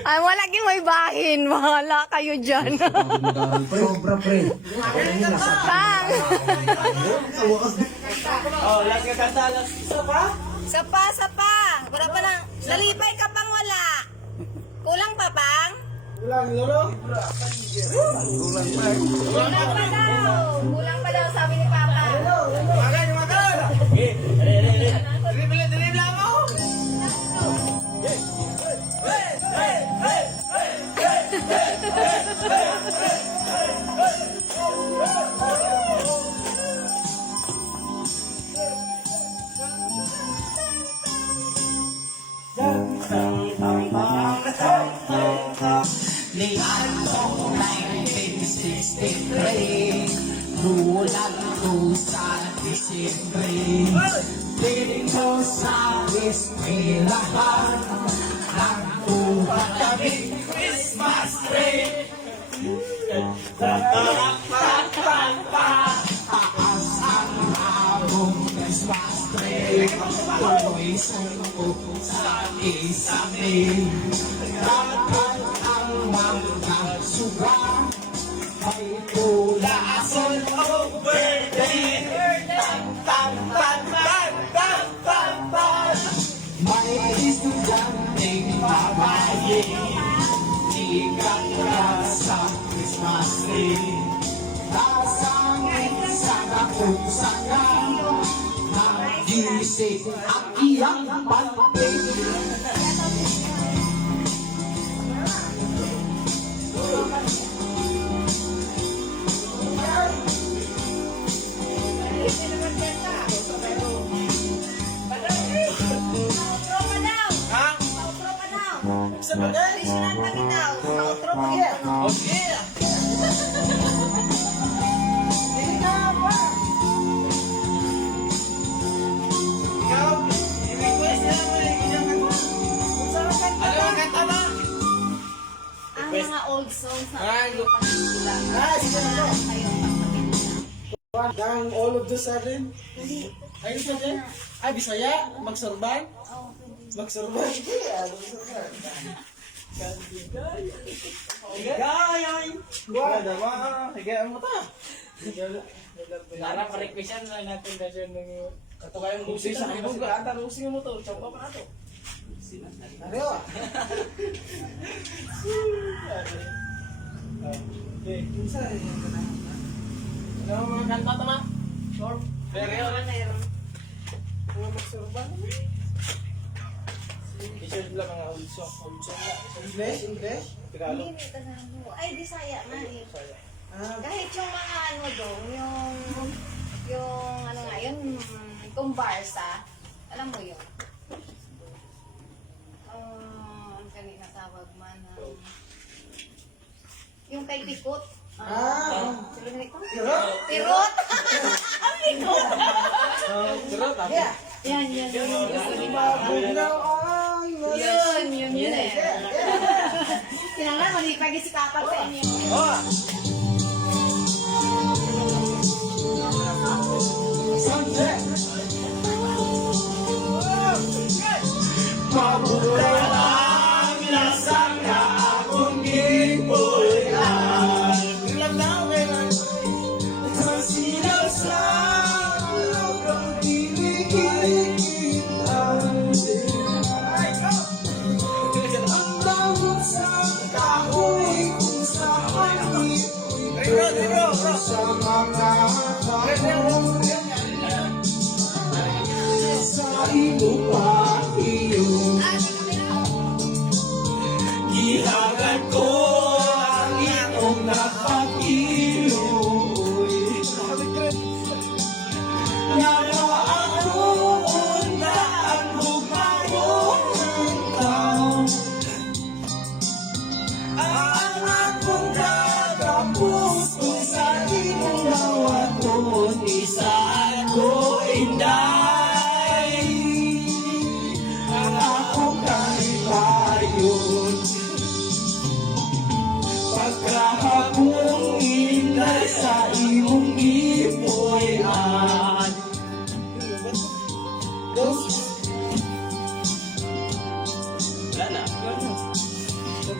Ay, wala kang may bahin. Bahala kayo dyan. Sobra, pre. Pang! Oh, last ka kanta, last. Isa pa? Sapa! Wala pa lang. Nalipay ka pang wala. Kulang pa, Pang? Ulang, lolo. Kulang pa daw, sabi ni Papa. Makan, makan. Okay. Dribble lang ako. Niadtong 1963 bulan ko sa Disyembre dito sa eskwelahan nagkuha kami Christmas tree. Taas ang among Christmas tree, tuloy suko sa isami. Dapat ang mga suga, may pula ason o birthday. Tan. May estudyanteng babae, ikat ka sa Christmas tree. Nasangit sa kapunsagan, nagising ang iyang panting. Sa bagay. Okay. Ikaw, i-request na mo yung inyong kanta. Ano ang kanta ba? Ang mga old songs na Ay, kayo pagkulang. sige na to. Kayo pagkulang. Gang all of the sudden. Ay, isa din. Ay, Bisaya. Magsorban. Magsorban. Sige, magsorban. Higay! Wala ba? Higay mo ta. Nara pa-requestan na natin kasi ng Katugayang lusi sa akin. Ata, lusi mo to. Tsamba pa na to. Ariyo. Okay. Ano ang mga kanta tama? Short. Pero mga magsurban. T-shirt lang mga old song. Old song lang. English? Tagalog? Hindi, Tagalog. Ay, Bisaya na eh. Ah, Kahit yung mga ano doon, yung ano nga, yung kumbarsa, alam mo yun? Ang kanina tawag man, yung kay Pikot. Sino na ito? Pirot! Sarap, ah. Yan. Bugnaw ang Yun eh. Kailangan malipag si Papa sa inyo. Mabuhay ang lasang na akong gipulan. Sa silaw sa lugang kilikit ang din. Ang damot sa kahoy kung saan ito sa mga kahon. Sa imo pa iyo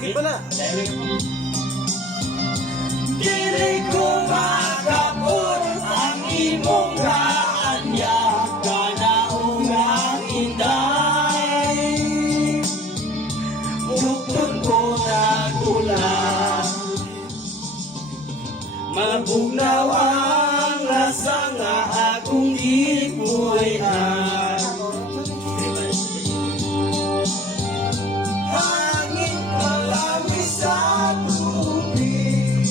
Dikit pa na. Dili ko makabot ang imong kaanya kanaungang inday. Bukod ko na kulang mabugnaw ang rasa nga akong ipuyan. Hangin kalami sa tubig.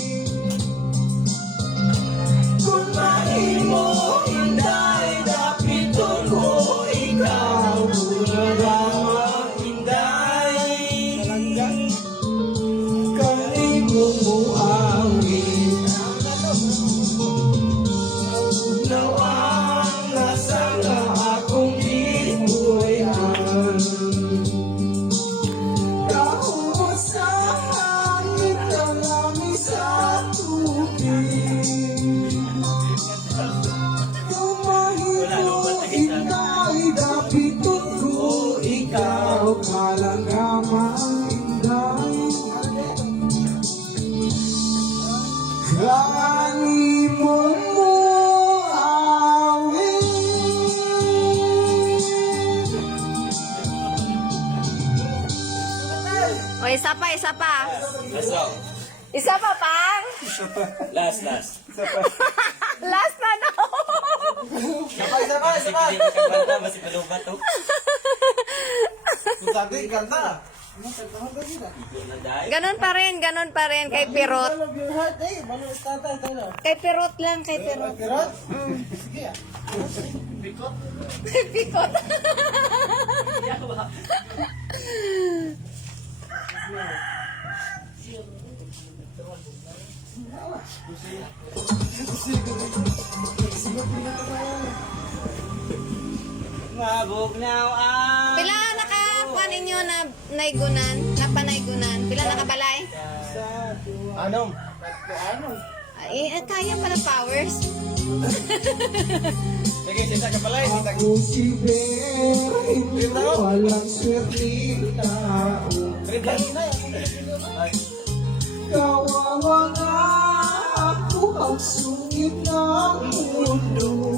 Kung mahimo inday dapiton mo ikaw kulang inday. Kanimong muawin nawang nasa nga akong ipuyan. Kahit sa hangin kalami sa tubig. Kung mahimo inday dapiton ko ikaw kalangamang inday. Kanimong muawin. O, isa pa, isa pa. Last round. Isa pa, pang. Last. Last na daw. Sabay, sabay, sabay. Hindi ka kanta, basi palubat to. Sabi, ganda. Ganon pa rin kay Pirot. Love your heart, eh. Malo tatay tayo. Kay Pirot lang, kay Pirot. Pirot? Sige ah. Pikot. Mabugnaw ang... Pila nakakuha ninyo na naigunan, napanaygunan? Pila nakabalay? Anong? Kaya pala powers. Sige, sisa ka pala. Ako si Ber, hindi walang swerteng tao. Kawawa nga ako ang sungit ng mundo.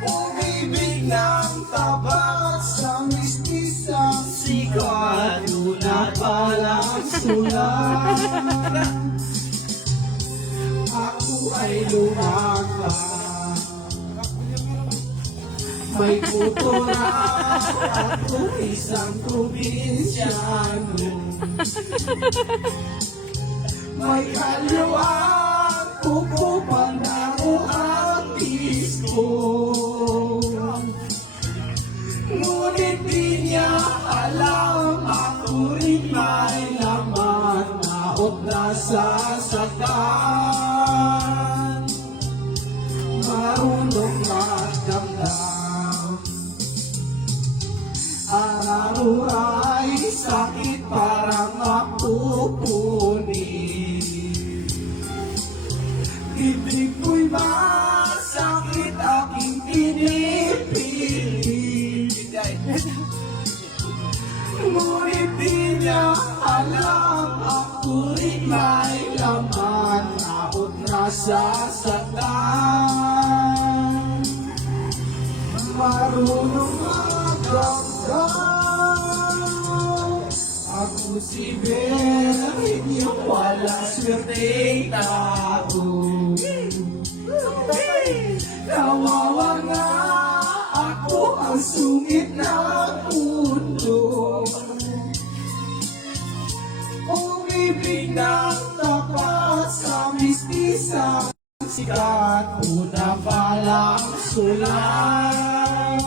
Umibig ng tabat sa mistisang sikat. Una palang sulat. Ako ay lumagpa. May puto na ako isang probinsyano. May kaluan kuko panaro ang disco. Ngunit di niya alam ako rin may laman naot na sasaktan. Marunong magdamdam. Araw ay sakit parang mapupunin. Dibdib ko'y masakit aking pinipilit. Ngunit di niya alam ako rin may laman naot na sasaktan. Marunong magdamdam. Ako si Ber, hindi walang swerteng tao. Kawawa nga ako ang sungit ng mundo. Umibig ng tapat sa mistisang sikat. Una palang sulat.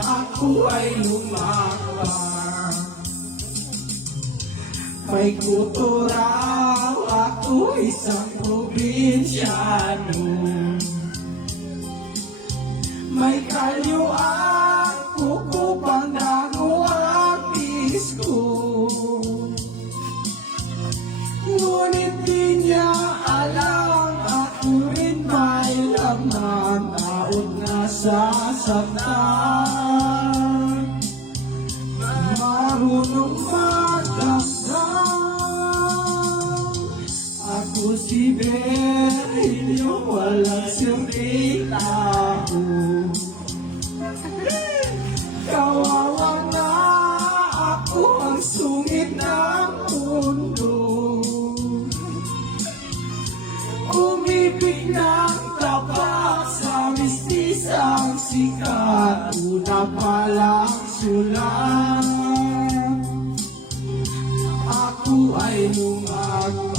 Ako ay lumakbang. May kuto raw ako isang probinsyano. May kalyuan kuko pandago ang disco. Ngunit di niya alam ako rin may laman naot na sasaktan. Kawawa na ako ang sungit ng mundo. Umibig ng tapat sa mistisang sikat. Una palang sulat, ako ay lumagpas.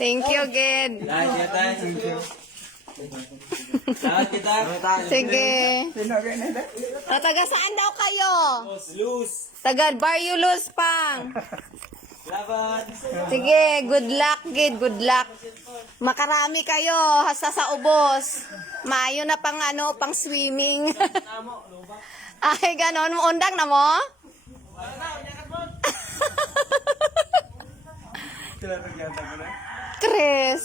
Thank you, Gid. Lahat kita. Lahat kita. Sige. Taga saan daw kayo? Lose. Taga Barrio Luz Pang. Laban. Sige, good luck, Gid. Good luck. Makarami kayo hasta sa ubos. Maayo na pang pang swimming. Ay, ganon. Undang na mo? Tres.